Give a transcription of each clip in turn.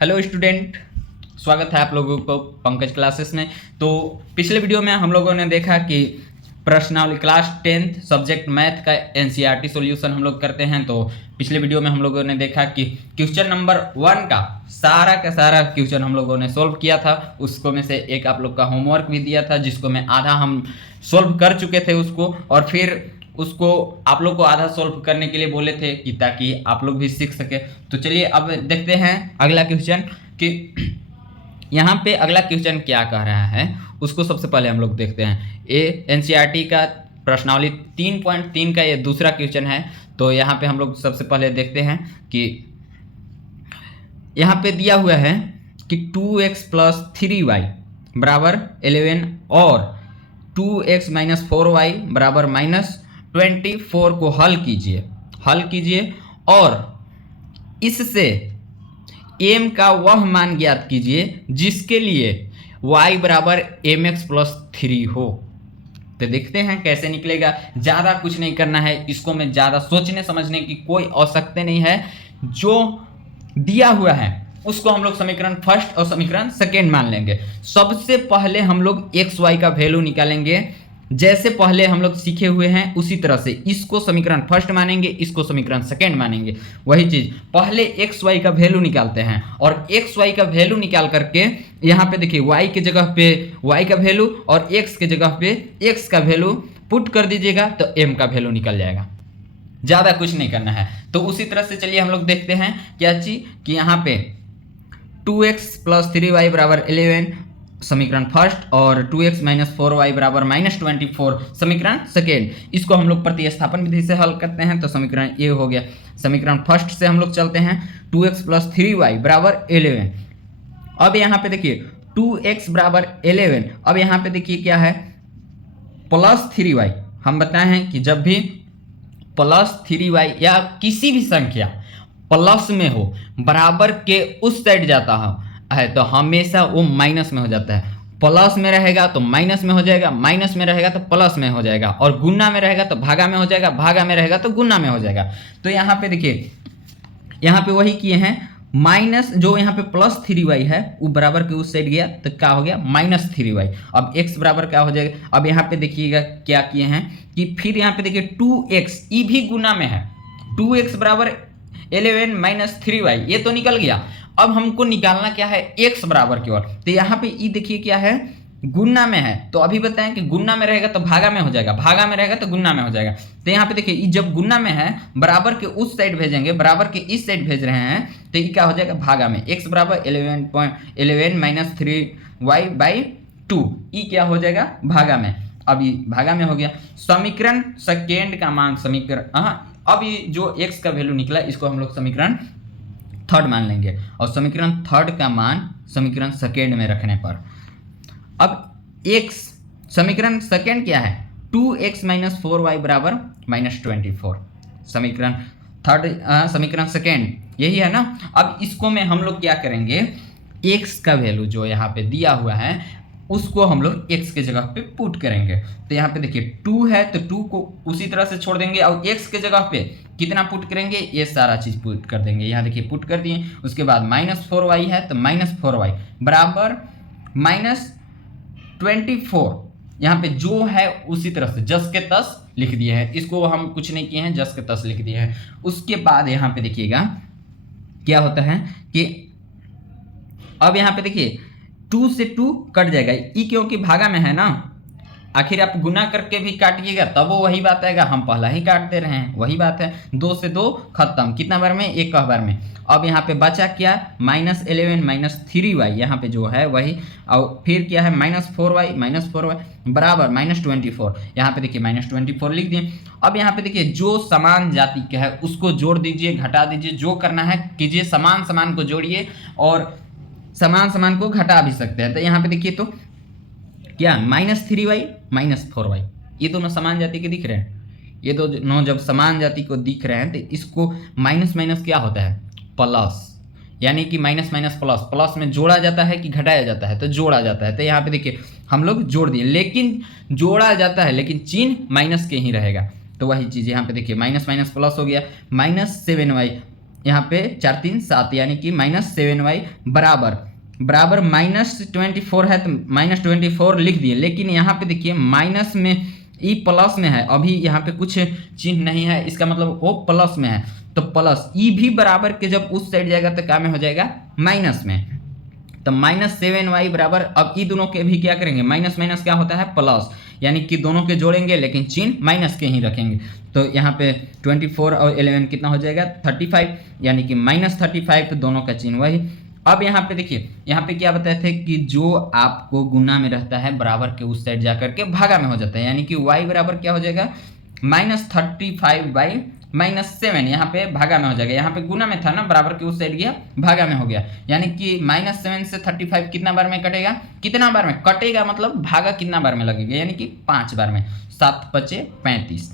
Hello student, स्वागत है आप लोगों को पंकज क्लासेस में। तो पिछले वीडियो में हम लोगों ने देखा कि प्रश्नावली क्लास 10th सब्जेक्ट मैथ का एनसीईआरटी सॉल्यूशन हम लोग करते हैं। तो पिछले वीडियो में हम लोगों ने देखा कि क्वेश्चन नंबर 1 का सारा क्वेश्चन हम लोगों ने सॉल्व किया था। उसको में से एक आप लोग का होमवर्क भी दिया था, जिसको मैं आधा हम सॉल्व कर चुके थे उसको, और फिर उसको आप लोग को आधा सॉल्व करने के लिए बोले थे कि ताकि आप लोग भी सीख सके। तो चलिए अब देखते हैं अगला क्वेश्चन कि यहाँ पे अगला क्वेश्चन क्या कह रहा है। उसको सबसे पहले हम लोग देखते हैं। ये एनसीईआरटी का प्रश्नावली 3.3 का ये दूसरा क्वेश्चन है। तो यहाँ पे हम लोग सबसे पहले देखते हैं कि यहाँ पे दिया हुआ है कि 2x + 3y बराबर 11 और 2x - 4y बराबर -24 को हल कीजिए और इससे m का वह मान ज्ञात कीजिए जिसके लिए y बराबर mx + 3 हो। तो देखते हैं कैसे निकलेगा। ज़्यादा कुछ नहीं करना है, इसको में ज़्यादा सोचने समझने की कोई आवश्यकता नहीं है। जो दिया हुआ है उसको हम लोग समीकरण फर्स्ट और समीकरण सेकेंड मान लेंगे। सबसे पहले हम लोग एक्स वाई का वैल्यू निकालेंगे, जैसे पहले हम लोग सीखे हुए हैं उसी तरह से। इसको समीकरण फर्स्ट मानेंगे, इसको समीकरण सेकेंड मानेंगे। वही चीज पहले एक्स वाई का वैल्यू निकालते हैं और एक्स वाई का वैल्यू निकाल करके यहाँ पे देखिए वाई के जगह पे वाई का वैल्यू और एक्स के जगह पे एक्स का वैल्यू पुट कर दीजिएगा तो एम का वैल्यू निकल जाएगा। ज़्यादा कुछ नहीं करना है। तो उसी तरह से चलिए हम लोग देखते हैं क्या चीज कि यहाँ पे 2x + 3y बराबर 11 समीकरण फर्स्ट और 2x - 4y बराबर -24 समीकरण सेकेंड। इसको हम लोग प्रतिस्थापन विधि से हल करते हैं। तो समीकरण ये हो गया। समीकरण फर्स्ट से हम लोग चलते हैं 2x + 3y बराबर 11। अब यहाँ पे देखिए 2x बराबर 11। अब यहाँ पे देखिए क्या है +3y। हम बताए हैं कि जब भी +3y या किसी भी संख्या प्लस में हो, बराबर के उस साइड जाता है तो हमेशा वो माइनस में हो जाता है। प्लस में रहेगा तो माइनस में हो जाएगा, माइनस में रहेगा तो प्लस में हो जाएगा, और गुना में रहेगा तो भागा में हो जाएगा, भागा में रहेगा तो गुना में हो जाएगा। तो यहाँ पे देखिए यहाँ पे वही किए हैं। माइनस जो यहाँ पे +3y है वो बराबर के उस साइड गया तो क्या हो गया -3y। अब x बराबर क्या हो जाएगा। अब यहाँ पे देखिएगा क्या किए हैं कि फिर यहाँ पे देखिए 2x ई भी गुना में है। 2x बराबर 11 - 3y ये तो निकल गया। अब हमको निकालना क्या है x बराबर की ओर। तो यहाँ पे ई देखिए क्या है गुना में है। तो अभी बताएं कि गुना में रहेगा तो भागा में हो जाएगा, भागा में रहेगा तो गुना में हो जाएगा। तो यहाँ पे देखिए ई जब गुना में है बराबर के उस साइड भेजेंगे, बराबर के इस साइड भेज रहे हैं तो ये क्या हो जाएगा भागा में। x बराबर 11 - 3y/2 ई क्या हो जाएगा भागा में। अब ये भागा में हो गया। समीकरण सेकेंड का मान अब ये जो x का वैल्यू निकला इसको हम लोग समीकरण थर्ड मान लेंगे और समीकरण थर्ड का मान समीकरण सेकेंड में रखने पर अब x समीकरण सेकेंड क्या है 2x - 4y बराबर -24 समीकरण थर्ड समीकरण सेकेंड यही है ना। अब इसको में हम लोग क्या करेंगे x का वैल्यू जो यहाँ पे दिया हुआ है उसको हम लोग x के जगह पे पुट करेंगे। तो यहाँ पे देखिए 2 है तो 2 को उसी तरह से छोड़ देंगे और x के जगह पे कितना पुट करेंगे ये सारा चीज पुट कर देंगे। यहाँ देखिए पुट कर दिए। उसके बाद -4y है तो -4y बराबर -24। यहाँ पे जो है उसी तरह से जस के तस लिख दिए हैं। इसको हम कुछ नहीं किए हैं, जस के तस लिख दिए हैं। उसके बाद यहाँ पे देखिएगा क्या होता है कि अब यहाँ पे देखिए 2 से 2 कट जाएगा। ई क्योंकि भागा में है ना, आखिर आप गुना करके भी काटिएगा तब वो वही बात आएगा। हम पहला ही काट दे रहे हैं, वही बात है। 2 से 2 खत्म। कितना बार में एक बार में। अब यहाँ पे बचा क्या -11 - 3y यहाँ पे जो है वही, और फिर क्या है -4y बराबर -24। यहाँ पे देखिए -24 लिख दिए। अब यहाँ पे देखिए जो समान जाति का है उसको जोड़ दीजिए, घटा दीजिए, जो करना है कीजिए। समान समान को जोड़िए और समान समान को घटा भी सकते हैं। तो यहाँ पे देखिए तो क्या -3y - 4y ये दोनों समान जाति के दिख रहे हैं। ये दोनों जब समान जाति को दिख रहे हैं तो इसको माइनस क्या होता है प्लस, यानी कि माइनस प्लस। प्लस में जोड़ा जाता है कि घटाया जाता है तो जोड़ा जाता है। तो यहाँ पे देखिए हम लोग जोड़ दिए, लेकिन जोड़ा जाता है लेकिन चिन्ह माइनस के ही रहेगा। तो वही चीज़ यहाँ पे देखिए माइनस प्लस हो गया। -7y यहाँ पे 4 3 7 यानी कि -7y बराबर -24 है तो -24 लिख दिए। लेकिन यहाँ पे देखिए माइनस में ई प्लस में है, अभी यहाँ पे कुछ चिन्ह नहीं है, इसका मतलब वो प्लस में है, तो प्लस ई भी बराबर के जब उस साइड जाएगा तो क्या में हो जाएगा, माइनस में। तो -7y बराबर, अब ई दोनों के भी क्या करेंगे, माइनस माइनस क्या होता है प्लस, यानी कि दोनों के जोड़ेंगे लेकिन चिन्ह माइनस के ही रखेंगे। तो यहाँ पे 24 और 11 कितना हो जाएगा 35, यानी कि -35, तो दोनों का चिन्ह वही। अब यहाँ पे देखिए, यहाँ पे क्या बताए थे कि जो आपको गुना में रहता है बराबर के उस साइड जाकर के भागा में हो जाता है, यानी कि y बराबर क्या हो जाएगा -35/-7, यहाँ पे भागा में हो जाएगा। यहाँ पे गुना में था ना, बराबर के उस साइड गया भागा में हो गया, यानी कि -7 से 35 कितना बार में कटेगा, कितना बार में कटेगा मतलब भागा कितना बार में लगेगा, यानी कि 5 बार में, 7 5 35।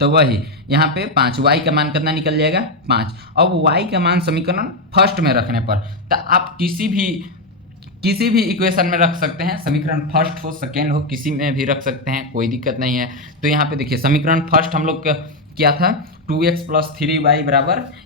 तो वही यहाँ पे 5, y का मान कितना निकल जाएगा 5। अब y का मान समीकरण फर्स्ट में रखने पर, तो आप किसी भी इक्वेशन में रख सकते हैं, समीकरण फर्स्ट हो सेकेंड हो किसी में भी रख सकते हैं, कोई दिक्कत नहीं है। तो यहाँ पे देखिए समीकरण फर्स्ट हम लोग क्या था 2x + 3y =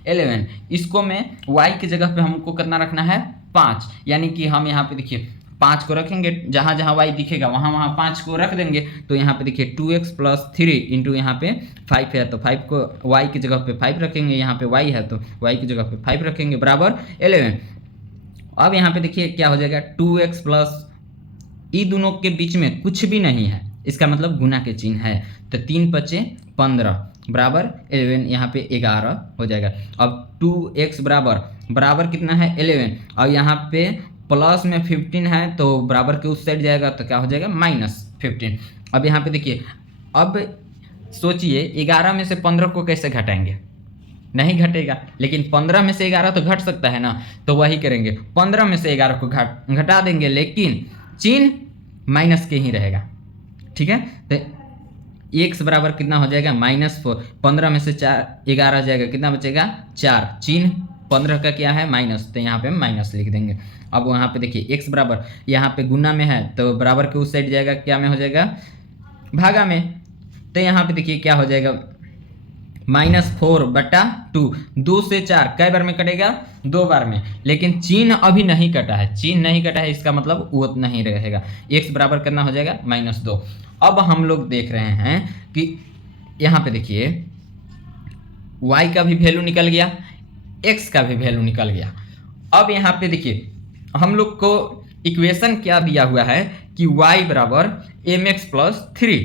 11, इसको में y की जगह पे हमको कितना रखना है 5, यानी कि हम यहाँ पे देखिए 5 को रखेंगे, जहाँ जहाँ y दिखेगा वहाँ वहाँ 5 को रख देंगे। तो यहाँ पे देखिए 2x + 3 इंटू यहाँ पे 5 है, तो 5 को y की जगह पे 5 रखेंगे, यहाँ पे y है तो y की जगह पे 5 रखेंगे बराबर 11। अब यहाँ पे देखिए क्या हो जाएगा 2x प्लस ई दोनों के बीच में कुछ भी नहीं है, इसका मतलब गुना के चिन्ह है, तो 3 5 15 बराबर 11, यहाँ पे 11 हो जाएगा। अब 2x बराबर कितना है 11, और यहाँ पे प्लस में 15 है तो बराबर के उस साइड जाएगा तो क्या हो जाएगा -15। अब यहाँ पे देखिए, अब सोचिए 11 में से 15 को कैसे घटाएंगे, नहीं घटेगा, लेकिन 15 में से 11 तो घट सकता है ना, तो वही करेंगे 15 में से 11 को घटा देंगे, लेकिन चिन्ह माइनस के ही रहेगा, ठीक है। तो x बराबर कितना हो जाएगा -4, 15 में से 11 जाएगा, कितना बचेगा 4, चिन्ह 15 का क्या है माइनस, तो यहाँ पे माइनस लिख देंगे। अब वहाँ पे देखिए x बराबर, यहाँ पे गुना में है तो बराबर के उस साइड जाएगा, क्या में हो जाएगा भागा में, तो यहाँ पे देखिए क्या हो जाएगा -4/2, 2 से 4 कई बार में कटेगा 2 बार में, लेकिन चिन्ह अभी नहीं कटा है, चिन्ह नहीं कटा है, इसका मतलब वो नहीं रहेगा। x बराबर कितना हो जाएगा -2। अब हम लोग देख रहे हैं कि यहाँ पे देखिए y का भी वैल्यू निकल गया, x का भी वैल्यू निकल गया। अब यहाँ पे देखिए हम लोग को इक्वेशन क्या दिया हुआ है कि y बराबर mx + 3,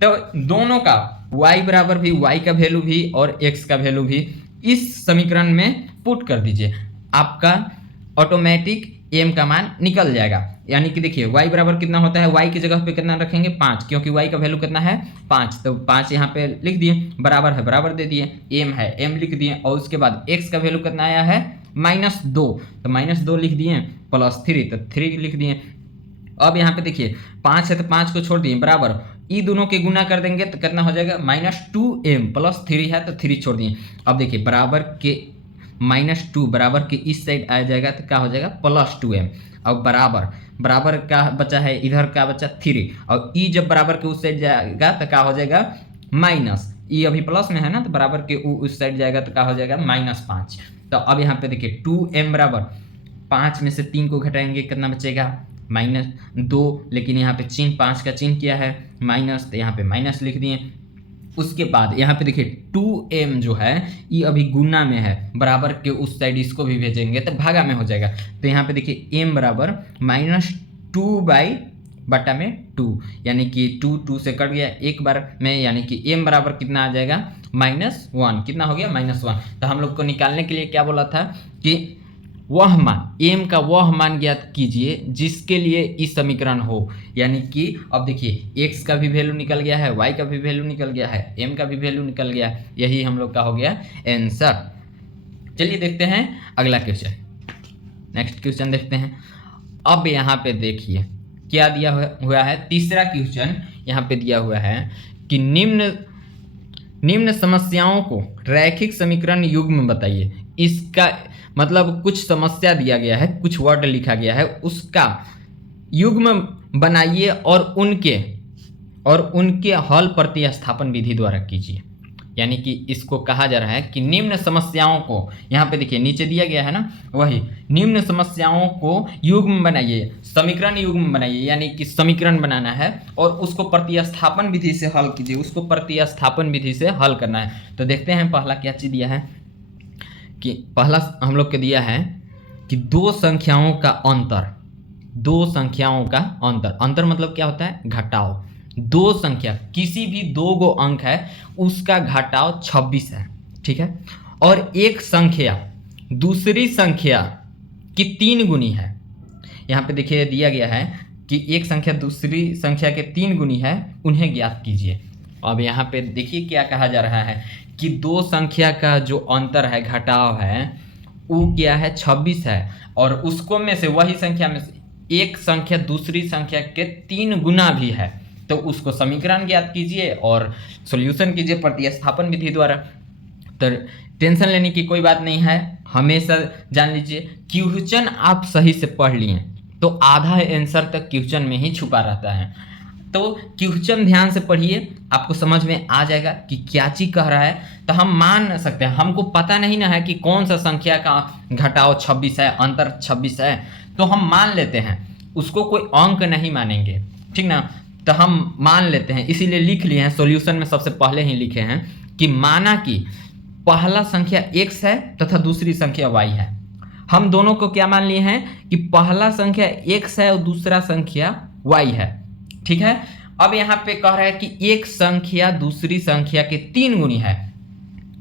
तो दोनों का y बराबर भी, y का वैल्यू भी और x का वैल्यू भी इस समीकरण में पुट कर दीजिए, आपका ऑटोमेटिक m का मान निकल जाएगा। यानी कि देखिए y बराबर कितना होता है, y की जगह पे कितना रखेंगे 5, क्योंकि y का वैल्यू कितना है 5, तो 5 यहाँ पे लिख दिए, बराबर है बराबर दे दिए, m है m लिख दिए, और उसके बाद x का वैल्यू कितना आया है -2, तो -2 लिख दिए, +3 तो 3 लिख दिए। अब यहाँ पे देखिए 5 है तो 5 को छोड़ दिए, बराबर ई दोनों के गुना कर देंगे तो कितना हो जाएगा -2m, +3 है तो 3 छोड़ दिए। अब देखिए बराबर के -2 बराबर के इस साइड आ जाएगा तो क्या हो जाएगा +2m। अब बराबर का बचा है, इधर का बचा 3, और ई जब बराबर के उस साइड जाएगा तो क्या हो जाएगा माइनस, ई अभी प्लस में है ना, तो बराबर के उस साइड जाएगा तो क्या हो जाएगा -5। तो अब यहाँ पे देखिए 2m बराबर 5 में से 3 को घटाएंगे, कितना बचेगा -2, लेकिन यहाँ पे चिन्ह 5 का चिन्ह किया है माइनस, तो यहाँ पे माइनस लिख दिए। उसके बाद यहाँ पे देखिए 2m जो है ये अभी गुना में है, बराबर के उस साइड इसको भी भेजेंगे तो भागा में हो जाएगा। तो यहाँ पे देखिए m बराबर -2/2, यानी कि 2 से कट गया एक बार में, यानी कि m बराबर कितना आ जाएगा -1, कितना हो गया -1। तो हम लोग को निकालने के लिए क्या बोला था कि वह मान, m का वह मान ज्ञात कीजिए जिसके लिए इस समीकरण हो, यानी कि अब देखिए x का भी वैल्यू निकल गया है, y का भी वैल्यू निकल गया है, m का भी वैल्यू निकल गया, यही हम लोग का हो गया आंसर। चलिए देखते हैं अगला क्वेश्चन, नेक्स्ट क्वेश्चन देखते हैं। अब यहाँ पे देखिए क्या दिया हुआ है, तीसरा क्वेश्चन यहाँ पे दिया हुआ है कि निम्न समस्याओं को रैखिक समीकरण युग्म बताइए। इसका मतलब कुछ समस्या दिया गया है, कुछ वर्ड लिखा गया है, उसका युग्म बनाइए और उनके हल प्रतिस्थापन विधि द्वारा कीजिए। यानी कि इसको कहा जा रहा है कि निम्न समस्याओं को, यहाँ पे देखिए नीचे दिया गया है ना, वही निम्न समस्याओं को युग्म बनाइए, समीकरण युग्म बनाइए, यानी कि समीकरण बनाना है और उसको प्रतिस्थापन विधि से हल कीजिए, उसको प्रतिस्थापन विधि से हल करना है। तो देखते हैं पहला क्या चीज़ दिया है कि पहला हम लोग के दिया है कि दो संख्याओं का अंतर, दो संख्याओं का अंतर, अंतर मतलब क्या होता है, घटाव। दो संख्या, किसी भी दो गो अंक है उसका घटाव 26 है, ठीक है, और एक संख्या दूसरी संख्या की 3 गुनी है। यहाँ पे देखिए दिया गया है कि एक संख्या दूसरी संख्या के 3 गुनी है, उन्हें ज्ञात कीजिए। अब यहाँ पे देखिए क्या कहा जा रहा है कि दो संख्या का जो अंतर है, घटाव है, वो क्या है, 26 है, और उसको में से, वही संख्या में से एक संख्या दूसरी संख्या के 3 गुना भी है, तो उसको समीकरण ज्ञात कीजिए और सॉल्यूशन कीजिए प्रतिस्थापन विधि द्वारा। तो टेंशन लेने की कोई बात नहीं है, हमेशा जान लीजिए क्वेश्चन आप सही से पढ़ लिए तो आधा आंसर तक क्वेश्चन में ही छुपा रहता है। तो क्वेश्चन ध्यान से पढ़िए, आपको समझ में आ जाएगा कि क्या चीज कह रहा है। तो हम मान सकते हैं, हमको पता नहीं ना है कि कौन सा संख्या का घटाव 26 है, अंतर 26 है, तो हम मान लेते हैं, उसको कोई अंक नहीं मानेंगे, ठीक ना। तो हम मान लेते हैं, इसीलिए लिख लिए हैं, सॉल्यूशन में सबसे पहले ही लिखे हैं कि माना कि पहला संख्या x है तथा दूसरी संख्या y है। हम दोनों को क्या मान लिए हैं कि पहला संख्या x है और दूसरा संख्या y है, ठीक है। अब यहाँ पे कह रहा है कि एक संख्या दूसरी संख्या के 3 गुनी है।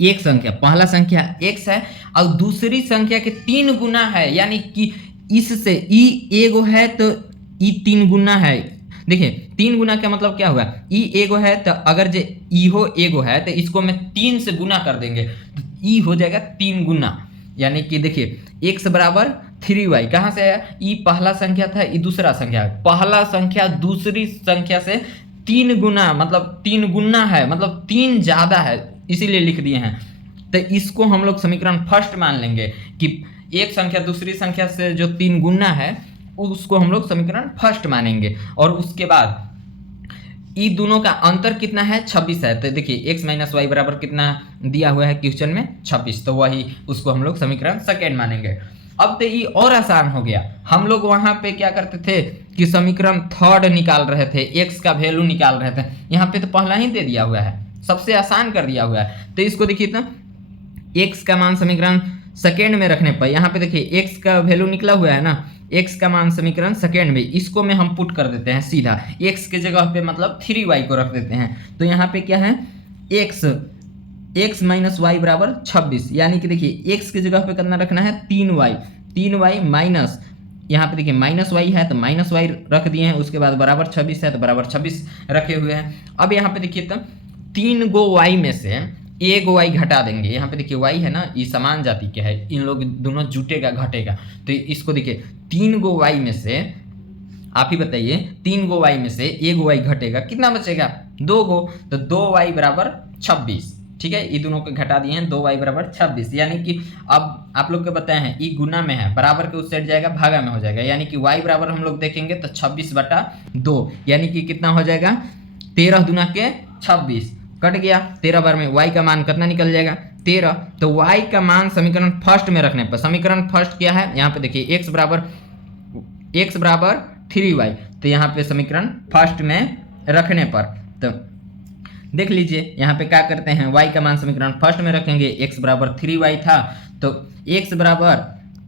एक संख्या, पहला संख्या x है और दूसरी संख्या के 3 गुना है, यानी कि इससे ई एगो है तो ई 3 गुना है। देखिए 3 गुना का मतलब क्या हुआ, ई एगो है तो अगर जे ई हो एगो है तो इसको मैं 3 से गुना कर देंगे तो ई हो जाएगा 3 गुना, यानी कि देखिए x बराबर 3y, कहाँ से आया, ई पहला संख्या था, ई दूसरा संख्या, पहला संख्या दूसरी संख्या से 3 गुना, मतलब 3 गुना है, मतलब 3 ज्यादा है, इसीलिए लिख दिए हैं। तो इसको हम लोग समीकरण फर्स्ट मान लेंगे कि एक संख्या दूसरी संख्या से जो 3 गुना है उसको हम लोग समीकरण फर्स्ट मानेंगे। और उसके बाद ई दोनों का अंतर कितना है, 26 है। तो देखिए x माइनस वाई बराबर कितना दिया हुआ है क्वेश्चन में, 26, तो वही उसको हम लोग समीकरण सेकेंड मानेंगे। अब तो ये और आसान हो गया, हम लोग वहां पे क्या करते थे कि समीकरण थर्ड निकाल रहे थे, x का वैल्यू निकाल रहे थे, यहाँ पे तो पहला ही दे दिया हुआ है, सबसे आसान कर दिया हुआ है। तो इसको देखिए तो x का मान समीकरण सेकेंड में रखने पर, यहाँ पे देखिए x का वैल्यू निकला हुआ है ना, x का मान समीकरण सेकेंड में, इसको में हम पुट कर देते हैं सीधा, x के जगह पे मतलब 3y को रख देते हैं। तो यहाँ पे क्या है, x माइनस वाई बराबर 26, यानी कि देखिए x के जगह पे कितना रखना है, 3y माइनस, यहाँ पे देखिए माइनस वाई है तो माइनस वाई रख दिए हैं, उसके बाद बराबर 26 है तो बराबर 26 रखे हुए हैं। अब यहाँ पे देखिए तो 3 गो y में से एक y घटा देंगे, यहाँ पे देखिए y है ना, ये समान जाति के है, इन लोग दोनों जुटेगा घटेगा, तो इसको देखिए 3 गो y में से, आप ही बताइए 3 गो y में से एक y घटेगा, कितना बचेगा, 2 गो, तो 2y बराबर 26, ठीक है। ये दोनों को घटा दिए हैं, 2y बराबर 26, यानी कि अब आप लोग को बताए हैं ये गुना में है, बराबर के उस साइड जाएगा भागा में हो जाएगा, यानी कि y बराबर हम लोग देखेंगे तो 26/2, यानी कि कितना हो जाएगा, 13 दूना के 26, कट गया 13 बार में y का मान कितना निकल जाएगा, 13। तो y का मान समीकरण फर्स्ट में रखने पर, समीकरण फर्स्ट क्या है, यहाँ पे देखिए x बराबर 3y, तो यहाँ पे समीकरण फर्स्ट में रखने पर तो देख लीजिए यहाँ पे क्या करते हैं, y का मान समीकरण फर्स्ट में रखेंगे, x बराबर 3y था तो x बराबर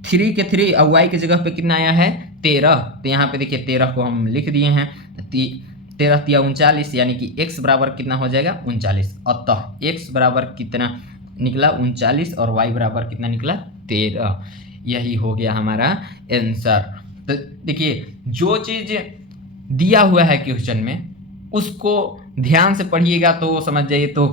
3 के 3 और y की जगह पे कितना आया है, 13, तो यहाँ पे देखिए 13 को हम लिख दिए हैं, 13 तिया 39, यानी कि x बराबर कितना हो जाएगा, 39। अतः x बराबर कितना निकला, 39, और y बराबर कितना निकला, 13। यही हो गया हमारा आंसर। तो देखिए जो चीज दिया हुआ है क्वेश्चन में उसको ध्यान से पढ़िएगा तो समझ जाइए, तो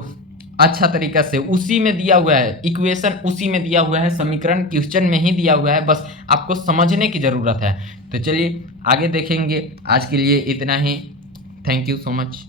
अच्छा तरीका से उसी में दिया हुआ है, इक्वेशन उसी में दिया हुआ है, समीकरण क्वेश्चन में ही दिया हुआ है, बस आपको समझने की ज़रूरत है। तो चलिए आगे देखेंगे, आज के लिए इतना ही, थैंक यू सो मच।